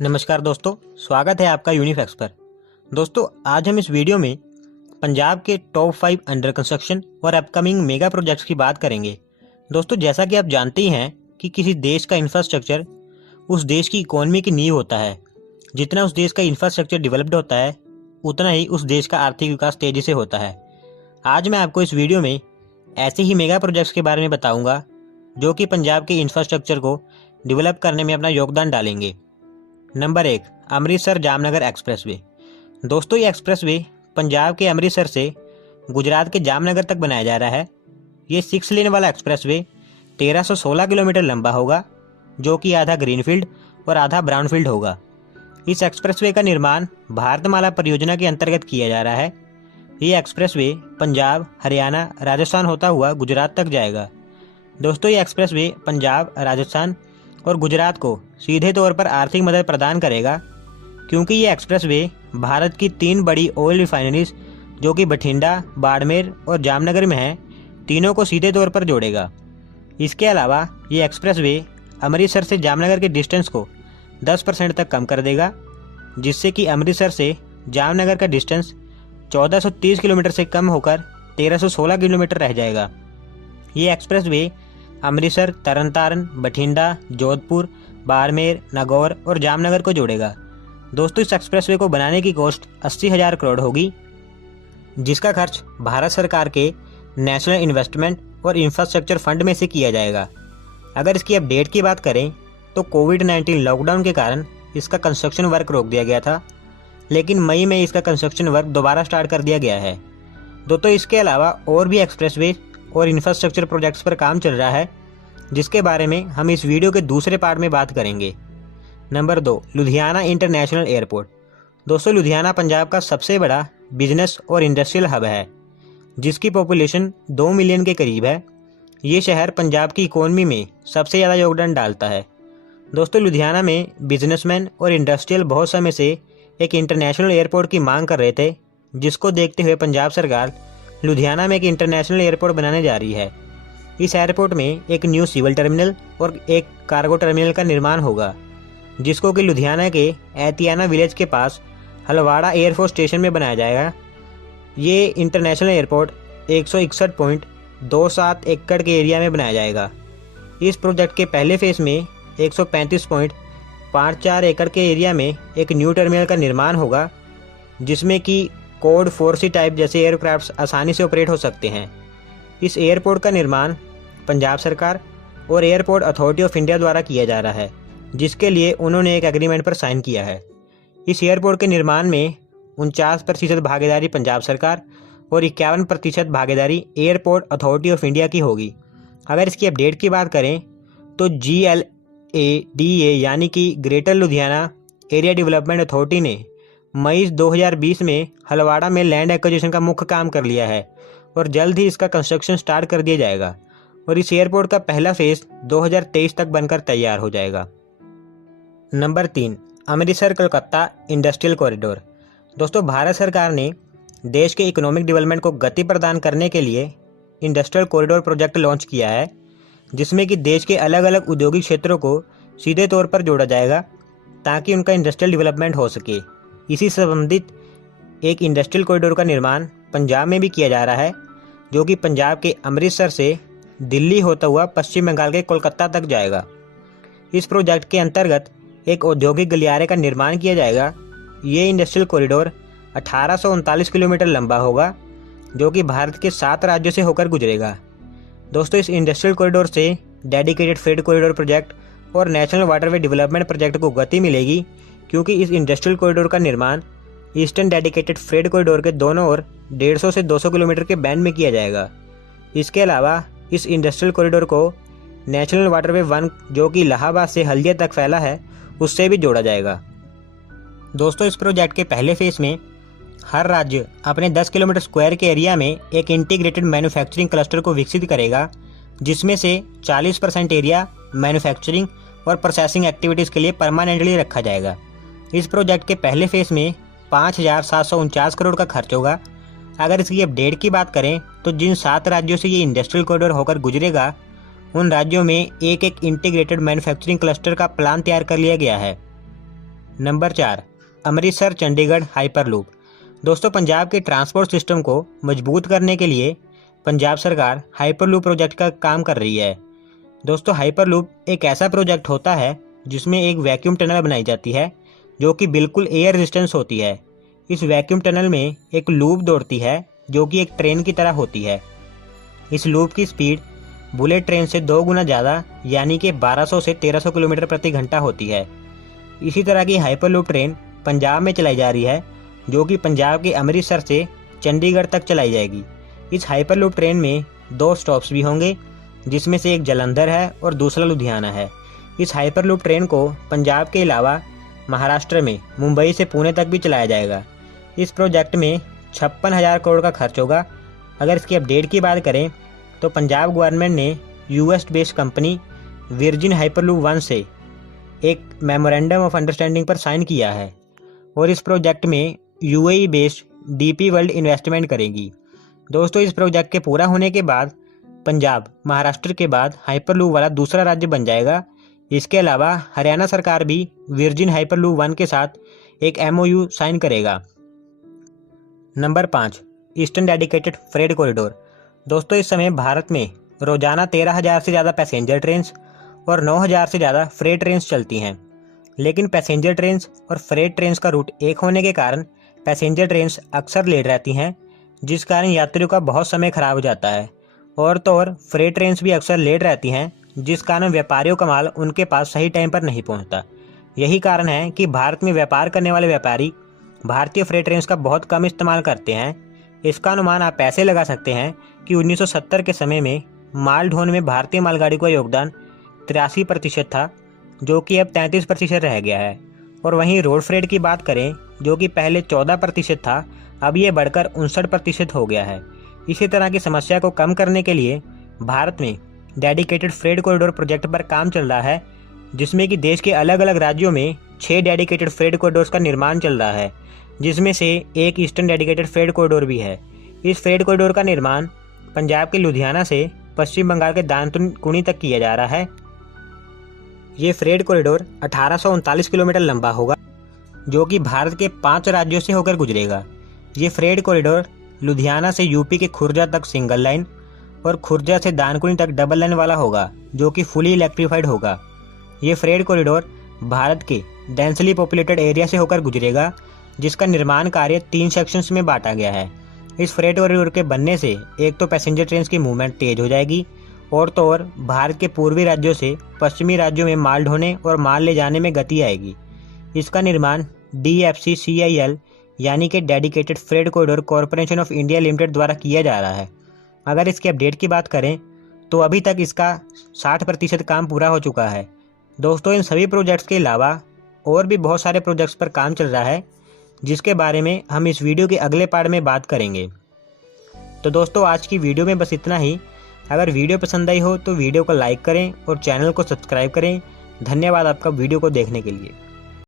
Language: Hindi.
नमस्कार दोस्तों, स्वागत है आपका यूनिफैक्स पर। दोस्तों, आज हम इस वीडियो में पंजाब के टॉप 5 अंडर कंस्ट्रक्शन और अपकमिंग मेगा प्रोजेक्ट्स की बात करेंगे। दोस्तों, जैसा कि आप जानते ही हैं कि किसी देश का इंफ्रास्ट्रक्चर उस देश की इकोनॉमी की नींव होता है। जितना उस देश का इंफ्रास्ट्रक्चर डेवलप्ड होता है, उतना ही उस देश का आर्थिक विकास तेजी से होता है। आज मैं आपको इस वीडियो में ऐसे ही मेगा प्रोजेक्ट्स के बारे में बताऊंगा जो कि पंजाब के इंफ्रास्ट्रक्चर को डेवलप करने में अपना योगदान डालेंगे। Number 1, Amritsar Jamnagar expressway. दोस्तों, ये एक्सप्रेसवे पंजाब के अमृतसर से गुजरात के जामनगर तक बनाया जा रहा है। ये 6 लेन वाला एक्सप्रेसवे 1316 किलोमीटर लंबा होगा, जो कि आधा ग्रीनफील्ड और आधा ब्राउनफील्ड होगा। इस एक्सप्रेसवे का निर्माण भारतमाला परियोजना के अंतर्गत किया जा रहा है। ये एक्सप्रेसवे पंजाब, हरियाणा, राजस्थान होता हुआ गुजरात तक जाएगा। दोस्तों, ये एक्सप्रेसवे पंजाब, राजस्थान और गुजरात को सीधे तौर पर आर्थिक मदद प्रदान करेगा, क्योंकि ये एक्सप्रेसवे भारत की 3 बड़ी ऑयल रिफाइनरीज जो कि बठिंडा, बाड़मेर और जामनगर में हैं, तीनों को सीधे तौर पर जोड़ेगा। इसके अलावा ये एक्सप्रेसवे अमृतसर से जामनगर के डिस्टेंस को 10% तक कम कर देगा, जिससे कि अमृतसर से जामनगर का डिस्टेंस 1430 किलोमीटर से कम होकर 1316 किलोमीटर रह जाएगा। ये एक्सप्रेसवे अमृतसर, तरनतारन, बठिंडा, जोधपुर, बाड़मेर, नागौर और जामनगर को जोड़ेगा। दोस्तों, इस एक्सप्रेसवे को बनाने की कॉस्ट 80,000 करोड़ होगी, जिसका खर्च भारत सरकार के नेशनल इन्वेस्टमेंट और इंफ्रास्ट्रक्चर फंड में से किया जाएगा। अगर इसकी अपडेट की बात करें तो कोविड-19 लॉकडाउन के कारण इसका कंस्ट्रक्शन वर्क रोक दिया गया था, लेकिन मई में इसका कंस्ट्रक्शन वर्क दोबारा स्टार्ट कर दिया गया है। दोस्तों, इसके अलावा और भी एक्सप्रेसवे और इंफ्रास्ट्रक्चर प्रोजेक्ट्स पर काम चल रहा है, जिसके बारे में हम इस वीडियो के दूसरे पार्ट में बात करेंगे। Number 2, Ludhiana international airport. दोस्तों, लुधियाना पंजाब का सबसे बड़ा बिजनेस और इंडस्ट्रियल हब है, जिसकी पॉपुलेशन 2 मिलियन के करीब है। ये शहर पंजाब की इकोनॉमी में सबसे ज़्यादा योगदान डालता है। दोस्तों, लुधियाना में बिजनेसमैन और इंडस्ट्रियल बहुत समय से एक इंटरनेशनल एयरपोर्ट की मांग कर रहे थे, जिसको देखते हुए पंजाब सरकार लुधियाना में एक इंटरनेशनल एयरपोर्ट बनाने जा रही है। इस एयरपोर्ट में एक न्यू सिविल टर्मिनल और एक कार्गो टर्मिनल का निर्माण होगा, जिसको कि लुधियाना के एतियाना विलेज के पास हलवाड़ा एयरफोर्स स्टेशन में बनाया जाएगा। ये इंटरनेशनल एयरपोर्ट 161.27 एकड़ के एरिया में बनाया जाएगा। इस प्रोजेक्ट के पहले फेज में 135.54 एकड़ के एरिया में एक न्यू टर्मिनल का निर्माण होगा, जिसमें कि कोड 4C टाइप जैसे एयरक्राफ्ट आसानी से ऑपरेट हो सकते हैं। इस एयरपोर्ट का निर्माण पंजाब सरकार और एयरपोर्ट अथॉरिटी ऑफ इंडिया द्वारा किया जा रहा है, जिसके लिए उन्होंने एक एग्रीमेंट पर साइन किया है। इस एयरपोर्ट के निर्माण में 49% भागीदारी पंजाब सरकार और 51% भागीदारी एयरपोर्ट अथॉरिटी ऑफ इंडिया की होगी। अगर इसकी अपडेट की बात करें तो GLADA यानी कि greater Ludhiana area development authority ने मई 2020 में हलवाड़ा में लैंड एक्विजिशन का मुख्य काम कर लिया है और जल्द ही इसका कंस्ट्रक्शन स्टार्ट कर दिया जाएगा और इस एयरपोर्ट का पहला फेज 2023 तक बनकर तैयार हो जाएगा। Number 3, Amritsar Kolkata industrial corridor. दोस्तों, भारत सरकार ने देश के इकोनॉमिक डेवलपमेंट को गति प्रदान करने के लिए इंडस्ट्रियल कॉरिडोर प्रोजेक्ट लॉन्च किया है, जिसमें कि देश के अलग अलग औद्योगिक क्षेत्रों को सीधे तौर पर जोड़ा जाएगा ताकि उनका इंडस्ट्रियल डेवलपमेंट हो सके। इसी से संबंधित एक इंडस्ट्रियल कॉरिडोर का निर्माण पंजाब में भी किया जा रहा है, जो कि पंजाब के अमृतसर से दिल्ली होता हुआ पश्चिम बंगाल के कोलकाता तक जाएगा। इस प्रोजेक्ट के अंतर्गत एक औद्योगिक गलियारे का निर्माण किया जाएगा। ये इंडस्ट्रियल कॉरिडोर 1839 किलोमीटर लंबा होगा, जो कि भारत के 7 राज्यों से होकर गुजरेगा। दोस्तों, इस इंडस्ट्रियल कॉरिडोर से डेडिकेटेड फ्रेट कॉरिडोर प्रोजेक्ट और नेशनल वाटरवे डेवलपमेंट प्रोजेक्ट को गति मिलेगी, क्योंकि इस इंडस्ट्रियल कॉरिडोर का निर्माण ईस्टर्न डेडिकेटेड फ्रेट कॉरिडोर के दोनों ओर 150 से 200 किलोमीटर के बैंड में किया जाएगा। इसके अलावा इस इंडस्ट्रियल कॉरिडोर को नेशनल वाटरवे 1 जो कि इलाहाबाद से हल्दिया तक फैला है, उससे भी जोड़ा जाएगा। दोस्तों, इस प्रोजेक्ट के पहले फेज में हर राज्य अपने 10 किलोमीटर स्क्वायर के एरिया में एक इंटीग्रेटेड मैन्युफैक्चरिंग क्लस्टर को विकसित करेगा, जिसमें से 40% एरिया मैन्युफैक्चरिंग और प्रोसेसिंग एक्टिविटीज़ के लिए परमानेंटली रखा जाएगा। इस प्रोजेक्ट के पहले फेज में 5,749 करोड़ का खर्च होगा। अगर इसकी अपडेट की बात करें तो जिन 7 राज्यों से ये इंडस्ट्रियल कॉरिडोर होकर गुजरेगा, उन राज्यों में एक एक इंटीग्रेटेड मैन्युफैक्चरिंग क्लस्टर का प्लान तैयार कर लिया गया है। Number 4, Amritsar Chandigarh hyperloop. दोस्तों, पंजाब के ट्रांसपोर्ट सिस्टम को मजबूत करने के लिए पंजाब सरकार हाइपरलूप प्रोजेक्ट का काम कर रही है। दोस्तों, हाइपरलूप एक ऐसा प्रोजेक्ट होता है जिसमें एक वैक्यूम टनल बनाई जाती है जो कि बिल्कुल एयर रेजिस्टेंस होती है। इस वैक्यूम टनल में एक लूप दौड़ती है जो कि एक ट्रेन की तरह होती है। इस लूप की स्पीड बुलेट ट्रेन से 2 गुना ज़्यादा यानी कि 1200 से 1300 किलोमीटर प्रति घंटा होती है। इसी तरह की हाइपरलूप ट्रेन पंजाब में चलाई जा रही है जो कि पंजाब के अमृतसर से चंडीगढ़ तक चलाई जाएगी। इस हाइपरलूप ट्रेन में 2 स्टॉप्स भी होंगे जिसमें से एक जालंधर है और दूसरा लुधियाना है। इस हाइपरलूप ट्रेन को पंजाब के अलावा महाराष्ट्र में मुंबई से पुणे तक भी चलाया जाएगा। इस प्रोजेक्ट में 56,000 करोड़ का खर्च होगा। अगर इसकी अपडेट की बात करें तो पंजाब गवर्नमेंट ने US based company virgin hyperloop 1 से एक मेमोरेंडम ऑफ अंडरस्टैंडिंग पर साइन किया है और इस प्रोजेक्ट में UAE based DP world investment करेगी। दोस्तों, इस प्रोजेक्ट के पूरा होने के बाद पंजाब महाराष्ट्र के बाद हाइपरलूप वाला दूसरा राज्य बन जाएगा। इसके अलावा हरियाणा सरकार भी वर्जिन हाइपरलूप 1 के साथ एक एमओयू साइन करेगा। Number 5, eastern dedicated freight corridor. दोस्तों, इस समय भारत में रोजाना 13,000 से ज़्यादा पैसेंजर ट्रेन्स और 9,000 से ज़्यादा फ्रेट ट्रेन्स चलती हैं। लेकिन पैसेंजर ट्रेन्स और फ्रेट ट्रेन्स का रूट एक होने के कारण पैसेंजर ट्रेन्स अक्सर लेट रहती हैं, जिस कारण यात्रियों का बहुत समय खराब हो जाता है। और तो और फ्रेट ट्रेन्स भी अक्सर लेट रहती हैं, जिस कारण व्यापारियों का माल उनके पास सही टाइम पर नहीं पहुंचता। यही कारण है कि भारत में व्यापार करने वाले व्यापारी भारतीय फ्रेट ट्रेन्स का बहुत कम इस्तेमाल करते हैं। इसका अनुमान आप ऐसे लगा सकते हैं कि 1970 के समय में माल ढोने में भारतीय मालगाड़ी का योगदान 83% था, जो कि अब 33% रह गया है। और वहीं रोड फ्रेट की बात करें जो कि पहले 14% था, अब ये बढ़कर 59% हो गया है। इसी तरह की समस्या को कम करने के लिए भारत में डेडिकेटेड फ्रेट कॉरिडोर प्रोजेक्ट पर काम चल रहा है, जिसमें कि देश के अलग अलग राज्यों में 6 डेडिकेटेड फ्रेट कॉरिडोर्स का निर्माण चल रहा है, जिसमें से एक ईस्टर्न डेडिकेटेड फ्रेट कॉरिडोर भी है। इस फ्रेट कॉरिडोर का निर्माण पंजाब के लुधियाना से पश्चिम बंगाल के दानकुनी तक किया जा रहा है। ये फ्रेट कॉरिडोर 1839 किलोमीटर लंबा होगा, जो कि भारत के 5 राज्यों से होकर गुजरेगा। ये फ्रेट कॉरिडोर लुधियाना से यूपी के खुर्जा तक सिंगल लाइन और खुर्जा से दानकुनी तक डबल लाइन वाला होगा, जो कि फुली इलेक्ट्रीफाइड होगा। ये फ्रेट कॉरिडोर भारत के डेंसली पॉपुलेटेड एरिया से होकर गुजरेगा, जिसका निर्माण कार्य 3 सेक्शंस में बांटा गया है। इस फ्रेट कॉरिडोर के बनने से एक तो पैसेंजर ट्रेन की मूवमेंट तेज हो जाएगी और तो और भारत के पूर्वी राज्यों से पश्चिमी राज्यों में माल ढोने और माल ले जाने में गति आएगी। इसका निर्माण DFCCIL यानी कि dedicated freight corridor corporation of India limited द्वारा किया जा रहा है। अगर इसकी अपडेट की बात करें तो अभी तक इसका 60% काम पूरा हो चुका है। दोस्तों, इन सभी प्रोजेक्ट्स के अलावा और भी बहुत सारे प्रोजेक्ट्स पर काम चल रहा है, जिसके बारे में हम इस वीडियो के अगले पार्ट में बात करेंगे। तो दोस्तों, आज की वीडियो में बस इतना ही। अगर वीडियो पसंद आई हो तो वीडियो को लाइक करें और चैनल को सब्सक्राइब करें। धन्यवाद आपका वीडियो को देखने के लिए।